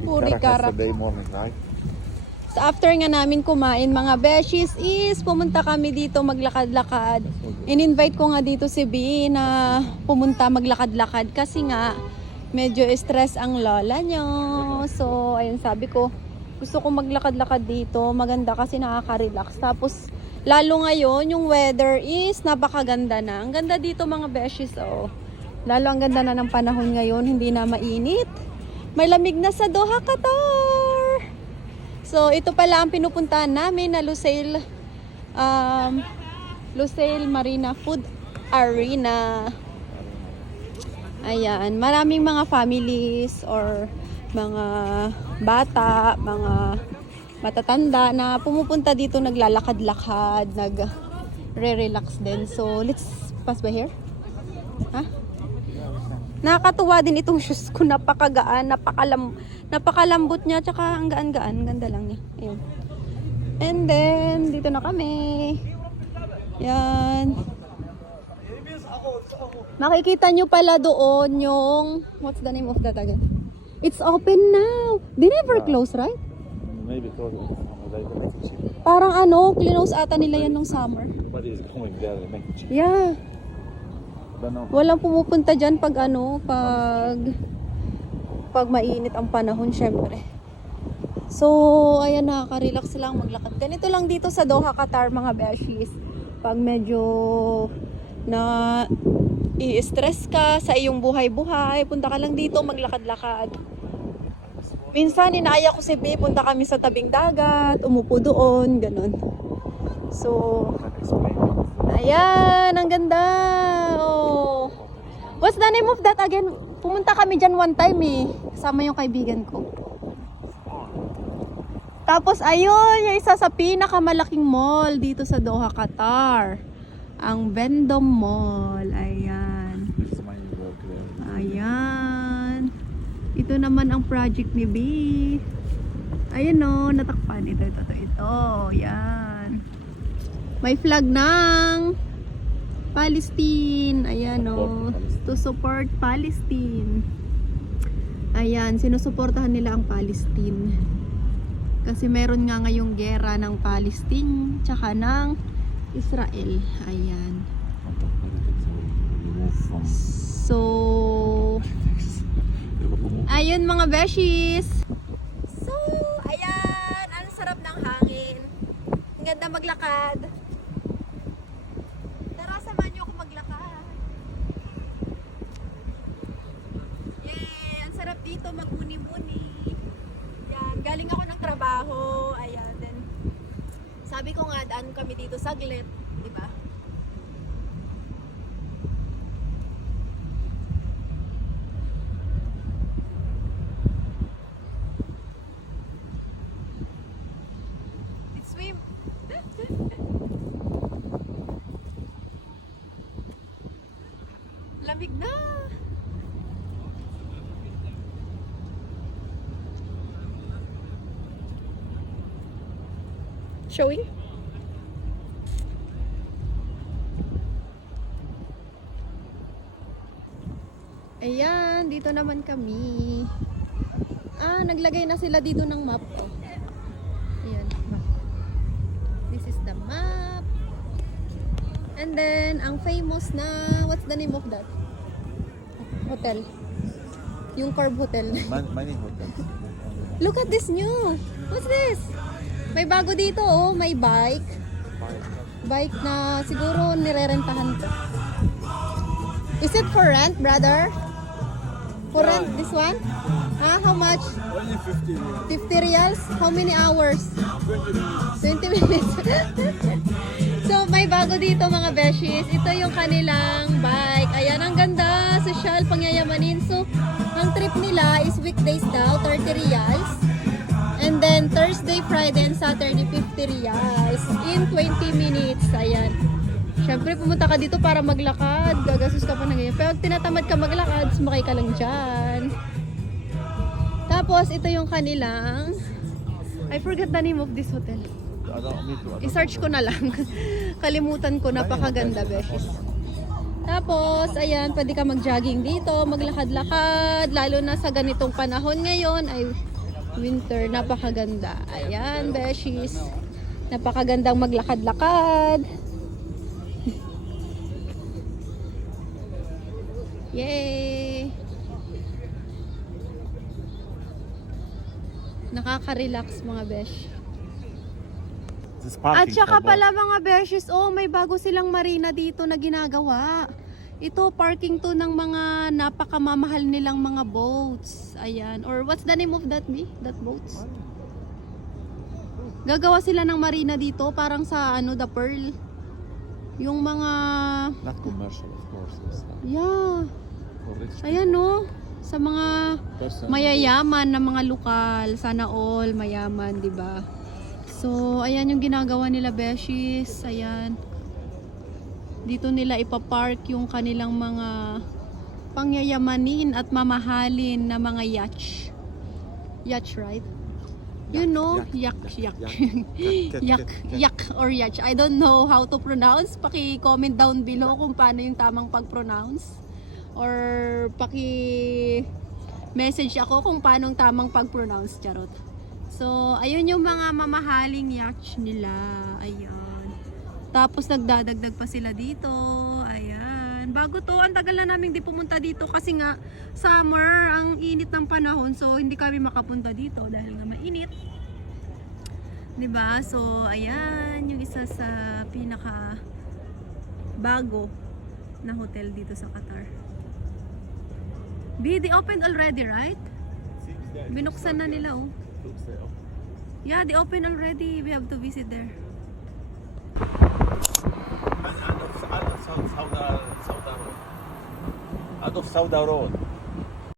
Puri Karak. Yesterday morning, right? So after nga namin kumain mga beshies is pumunta kami dito maglakad-lakad. In-invite ko nga dito si B na pumunta maglakad-lakad kasi nga medyo stress ang lola nyo. So ayun sabi ko gusto ko maglakad-lakad dito. Maganda kasi nakaka-relax. Tapos lalo ngayon yung weather is napakaganda na. Ang ganda dito mga beshies oh. Lalo ang ganda na ng panahon ngayon. Hindi na mainit. May lamig na sa Doha, Qatar. So, ito pala ang pinupuntahan namin na Lusail Marina Food Arena. Ayan, maraming mga families or mga bata, mga matatanda na pumupunta dito naglalakad-lakad, nagre-relax din. So, let's pass by here. Ha? Nakakatuwa din itong shoes ko, napakagaan, napakalambot niya, tsaka ang gaan-gaan, ganda lang niya. Ayun. And then, dito na kami. Yan. Makikita nyo pala doon yung, what's the name of that again? It's open now. They never close, right? Maybe close. Parang ano, close ata nila yan nung summer. But it's going there, make it cheap. Yeah. Don't know. Walang pumupunta dyan pag ano, pag mainit ang panahon, syempre. So, ayan, nakaka-relax lang maglakad. Ganito lang dito sa Doha, Qatar, mga beshies. Pag medyo na i-stress ka sa iyong buhay-buhay, punta ka lang dito, maglakad-lakad. Minsan, inaaya ko si B, punta kami sa tabing dagat, umupo doon, ganun. So, ayan, ang ganda. Oh. What's the name of that again? Pumunta kami dyan one time eh. Kasama yung kaibigan ko. Tapos ayun, yung isa sa pinakamalaking mall dito sa Doha, Qatar. Ang Vendome Mall. Ayan. Ayan. Ito naman ang project ni B. Ayan o, natakpan. Ito. Ayan. May flag ng Palestine. Ayan o. To support Palestine. Ayan. Sinusuportahan nila ang Palestine. Kasi meron nga ngayong gera ng Palestine tsaka ng Israel. Ayan. So, ayun mga beshies. So, ayan. Ang sarap ng hangin. Ang ganda maglakad. Tara, samahan niyo ako maglakad. Yay! Ang sarap dito magmuni-muni. Yan. Galing ako ng trabaho. Ayan. Then, sabi ko nga, daan kami dito saglit. Diba? Let's swim. Lamig na. Showing? Ayan, dito naman kami. Naglagay na sila dito ng map. Oh. Ayan, map. This is the map. And then, ang famous na, what's the name of that? Hotel. Yung Corb Hotel. Many hotels. Look at this new. What's this? May bago dito, oh. May bike. Bike na siguro nirerentahan ko. Is it for rent, brother? For rent, this one? How much? Only 50 riyals. 50 riyals? How many hours? 20 minutes. So, may bago dito mga beshies. Ito yung kanilang bike. Ayan, ang ganda. Social, pangyayamanin. So, ang trip nila is weekdays daw, 30 riyals. And then, Thursday, Friday, and Saturday, 50 riyals. In 20 minutes. Ayan. Siyempre, pumunta ka dito para maglakad. Gagasos ka pa na ganyan. Pero pag tinatamad ka maglakad, sumakay ka lang dyan. Tapos, ito yung kanilang... I forgot the name of this hotel. I-search ko na lang. Kalimutan ko, napakaganda, beshies. Tapos, ayan, pwede ka mag-jogging dito, maglakad-lakad, lalo na sa ganitong panahon ngayon ay winter, napakaganda. Ayan, beshies. Napakagandang maglakad-lakad. Yay! Nakaka-relax mga besh. This At parking saka for pala mga beshies, oh, may bago silang marina dito na ginagawa. Ito, parking to ng mga napakamamahal nilang mga boats. Ayan. Or what's the name of that, that boats? Gagawa sila ng marina dito, parang sa ano, the Pearl. Yung mga... Not commercial, of course. It's not Yeah. for rich Ayan no. Sa mga person. mayayaman na mga lokal. Sana all mayaman, di ba? So, ayan yung ginagawa nila, beshies. Ayan. Dito nila ipapark yung kanilang mga pangyayamanin at mamahalin na mga yacht. Yacht, right? You know, yak. Yak or yacht. I don't know how to pronounce. Paki-comment down below kung paano yung tamang pag-pronounce. Or paki-message ako kung paano yung tamang pag-pronounce. Charot. So, ayun yung mga mamahaling yacht nila. Ayan. Tapos nagdadagdag pa sila dito. Ayan. Bago to, ang tagal na namin di pumunta dito kasi nga summer, ang init ng panahon. So, hindi kami makapunta dito dahil nga mainit. 'Di ba? So, ayan yung isa sa pinaka bago na hotel dito sa Qatar. They opened already, right? Binuksan na nila, oh. Yeah, they opened already. We have to visit there. Out of Sauda Road.